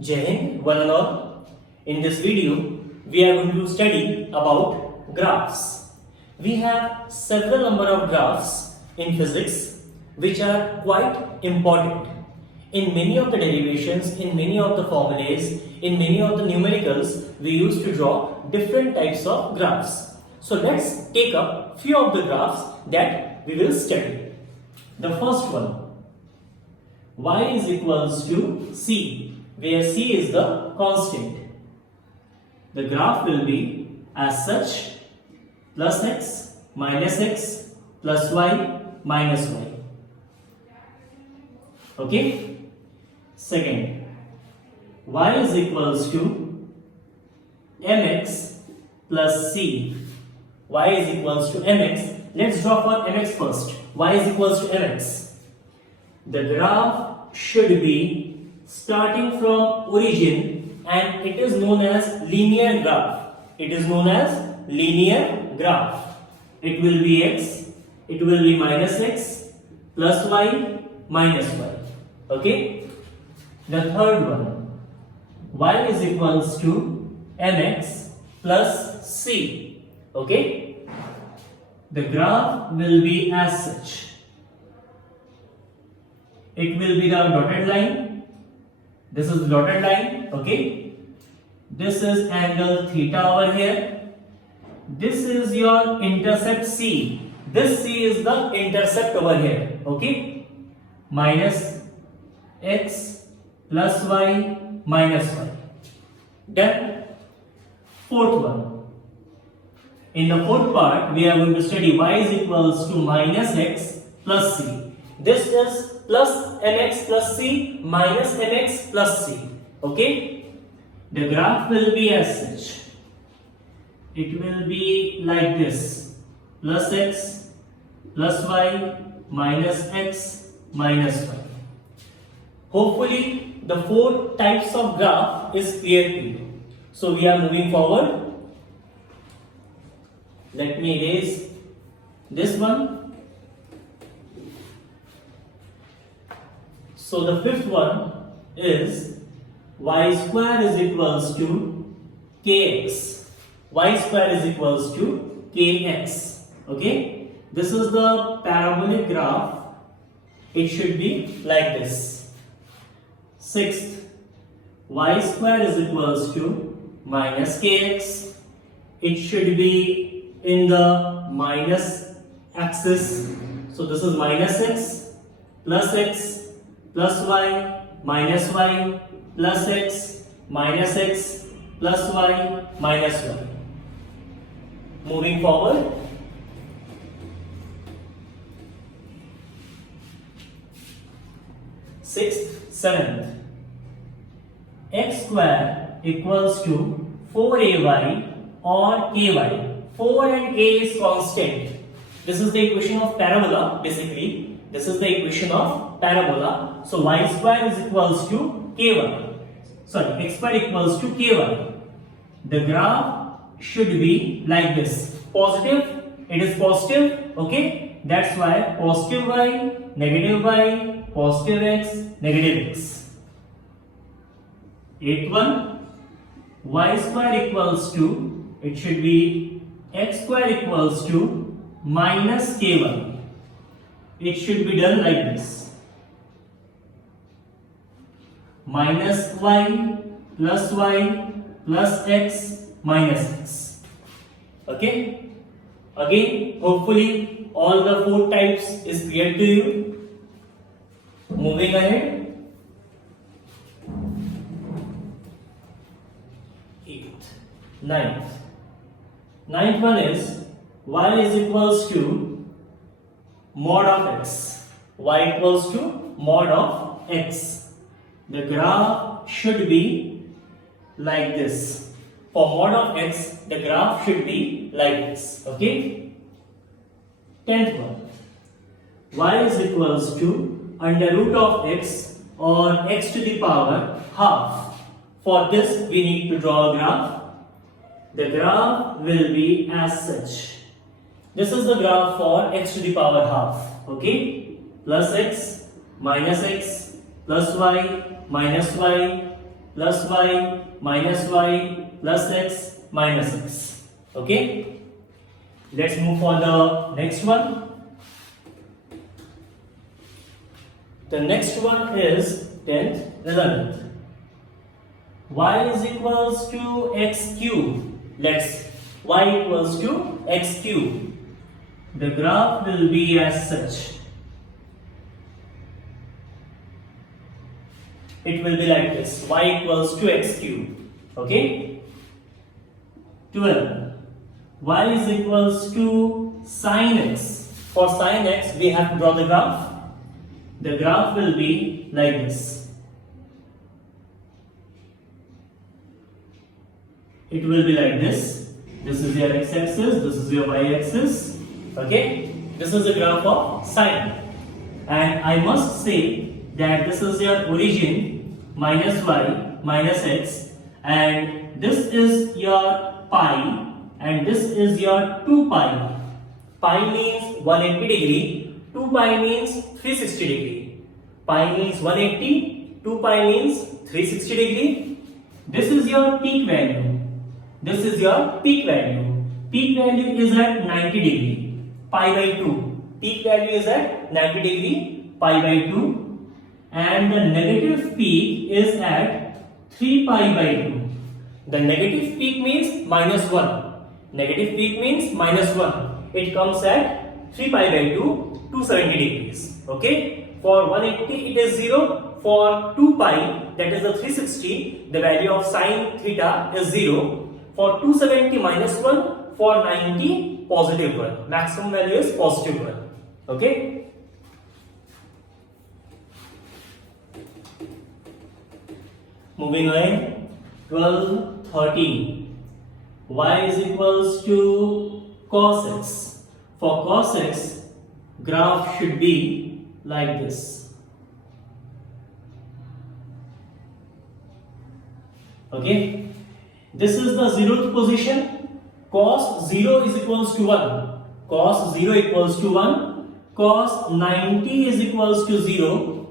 Jai Hind, one and all. In this video, we are going to study about graphs. We have several number of graphs in physics which are quite important. In many of the derivations, in many of the formulas, in many of the numericals, we used to draw different types of graphs. So let's take up few of the graphs that we will study. The first one, y is equals to c, where c is the constant. The graph will be as such: plus x minus x plus y minus y. Okay. Second, y is equals to mx plus c. Y is equals to mx. Let's draw for mx first. Y is equals to mx. The graph should be starting from origin and it is known as linear graph. It is known as linear graph. It will be x, it will be minus x plus y minus y. Okay. The third one, y is equals to mx plus c. Okay. The graph will be as such. It will be the dotted line. This is the dotted line. Okay. This is angle theta over here. This is your intercept c. This c is the intercept over here. Okay. Minus x plus y minus y. Done. Fourth one. In the fourth part, we are going to study y is equals to minus x plus c. This is plus mx plus c minus mx plus c. Okay. The graph will be as such. It will be like this: plus x plus y minus x minus y. Hopefully, the four types of graph is clear to you. So we are moving forward. Let me erase this one. So the fifth one is y square is equals to kx. Y square is equals to kx. Okay. This is the parabolic graph. It should be like this. Sixth, y square is equals to minus kx. It should be in the minus axis. So this is minus x plus y minus y plus x plus y minus y. Moving forward. Sixth, seventh. X square equals to 4ay or ky. 4 and a is constant. This is the equation of parabola basically. This is the equation of parabola. So y square is equals to ky. Sorry, x square equals to ky. The graph should be like this. Positive, it is positive. Okay. That's why positive y, positive x, negative x. Eighth one, y square equals to, it should be x square equals to minus k1. It should be done like this. Minus y plus x minus x. Okay. Again, hopefully all the four types is clear to you. Moving ahead. Eighth. Ninth. Ninth one is y is equals to mod of x. Y equals to mod of x. The graph should be like this. For mod of x, the graph should be like this. Okay. 10th one. Y is equals to under root of x or x to the power half. For this, we need to draw a graph. The graph will be as such. This is the graph for x to the power half. Okay. Plus x minus y plus y plus x minus x. Okay, let's move for the next one. The next one is 10th result. Y is equals to x cube. Let's y equals to x cube. The graph will be as such. It will be like this. Y equals to x cube. Okay. 12. Y is equals to sin x. For sin x, we have to draw the graph. The graph will be like this. It will be like this. This is your x-axis, this is your y-axis. Okay, this is the graph of sine. And I must say that this is your origin minus y minus x, and this is your pi, and this is your 2 pi. Pi means 180 degree, 2 pi means 360 degree. Pi means 180, 2 pi means 360 degree. This is your peak value. This is your peak value. Peak value is at 90 degree, pi by 2. Peak value is at 90 degree, pi by 2. And the negative peak is at 3 pi by 2. The negative peak means minus 1. Negative peak means minus 1. It comes at 3 pi by 2, 270 degrees. Okay. For 180 it is 0. For 2 pi, that is the 360, the value of sine theta is 0. For 270 minus 1, for 90 positive 1. Maximum value is positive 1. Okay. Moving on, 12, 13. Y is equals to cos x. For cos x, graph should be like this. Okay. This is the 0th position. Cos 0 is equals to 1. Cos 0 equals to 1. Cos 90 is equals to 0.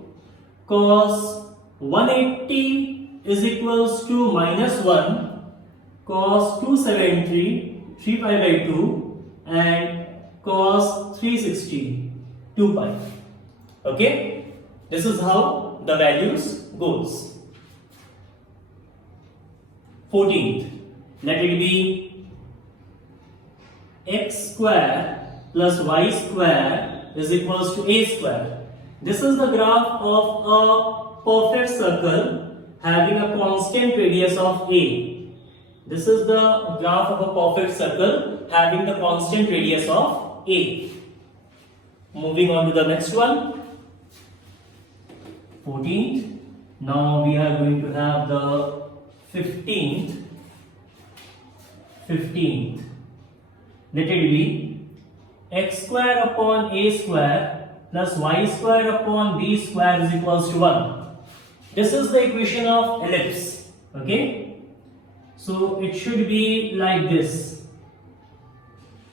Cos 180 is equals to minus 1. Cos 270, 3 pi by 2. And cos 360, 2 pi. Okay. This is how the values goes. 14th, let it be x square plus y square is equals to a square. This is the graph of a perfect circle having a constant radius of a. This is the graph of a perfect circle having the constant radius of a. Moving on to the next one. 14th. Now we are going to have the 15th. Let it be x square upon a square plus y square upon b square is equals to 1. This is the equation of ellipse. Okay. So it should be like this.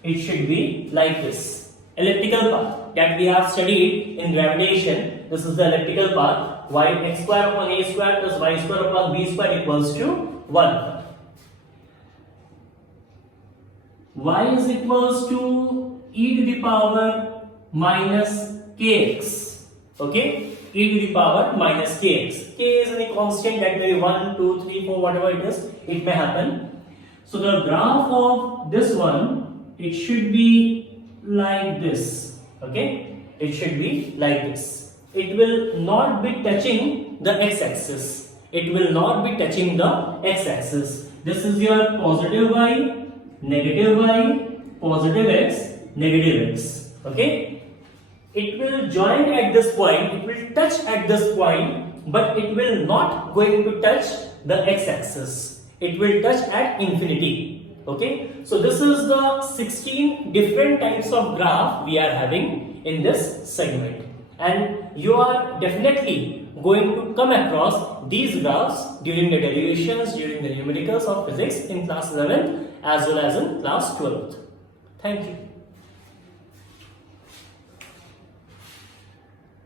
It should be like this. Elliptical path that we have studied in gravitation. This is the elliptical path. Y x square upon a square plus y square upon b square equals to 1. Y is equals to e to the power minus kx. Okay, e to the power minus kx. K is any constant, that may be 1, 2, 3, 4, whatever it is, it may happen. So the graph of this one, it should be like this. Okay, it should be like this. It will not be touching the x-axis. It will not be touching the x-axis. This is your positive y, negative y, positive x, negative x. Okay. It will join at this point. It will touch at this point, but it will not going to touch the x-axis. It will touch at infinity. Okay. So this is the 16 different types of graph we are having in this segment. And you are definitely going to come across these graphs during the derivations, during the numericals of physics in class 11th as well as in class 12th. Thank you.